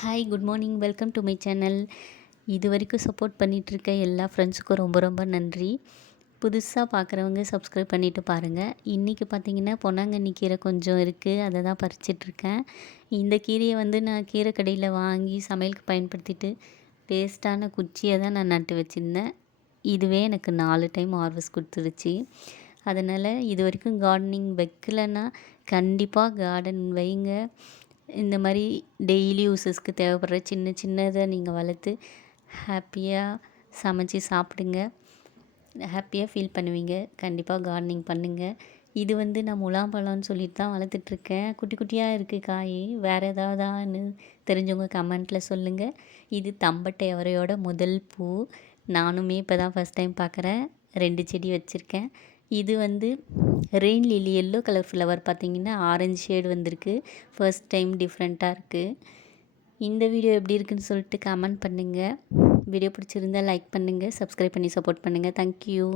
Hi good morning welcome to my channel. இது வரைக்கும் support பண்ணிகிட்ருக்க எல்லா ஃப்ரெண்ட்ஸுக்கும் ரொம்ப ரொம்ப நன்றி. புதுசாக பார்க்குறவங்க சப்ஸ்கிரைப் பண்ணிவிட்டு பாருங்கள். இன்றைக்கி பார்த்திங்கன்னா பொன்னாங்கண்ணி கீரை கொஞ்சம் இருக்குது, அதை தான் பறிச்சிட்ருக்கேன். இந்த கீரையை நான் கீரை கடையில் வாங்கி சமையலுக்கு பயன்படுத்திட்டு வேஸ்ட்டான குச்சியை தான் நான் நட்டு வச்சுருந்தேன். இதுவே எனக்கு 4 டைம் ஹார்வெஸ்ட் கொடுத்துருச்சு. அதனால் இது வரைக்கும் கார்டனிங் வைக்கலைன்னா கண்டிப்பாக கார்டன் வைங்க. இந்த மாதிரி டெய்லி யூஸஸ்க்கு தேவைப்படுற சின்ன சின்னதை நீங்கள் வளர்த்து ஹாப்பியாக சமைச்சி சாப்பிடுங்க. ஹாப்பியாக ஃபீல் பண்ணுவீங்க. கண்டிப்பாக கார்டனிங் பண்ணுங்கள். இது நான் முலாம்பழம்னு சொல்லிட்டு தான் வளர்த்துட்ருக்கேன். குட்டி குட்டியாக இருக்குது காய். வேறு ஏதாவதான்னு தெரிஞ்சவங்க கமெண்ட்டில் சொல்லுங்கள். இது தம்பட்டை அவரையோட முதல் பூ. நானுமே இப்போ தான் ஃபஸ்ட் டைம் பார்க்குறேன். 2 செடி வச்சுருக்கேன். இது rain lily yellow colour flower பார்த்திங்கன்னா ஆரஞ்சு ஷேடு வந்திருக்கு. ஃபர்ஸ்ட் டைம் டிஃப்ரெண்ட்டாக இருக்குது. இந்த வீடியோ எப்படி இருக்குன்னு சொல்லிட்டு கமெண்ட் பண்ணுங்கள். வீடியோ பிடிச்சிருந்தால் லைக் பண்ணுங்கள், சப்ஸ்கிரைப் பண்ணி சப்போர்ட் பண்ணுங்கள். தேங்க்யூ.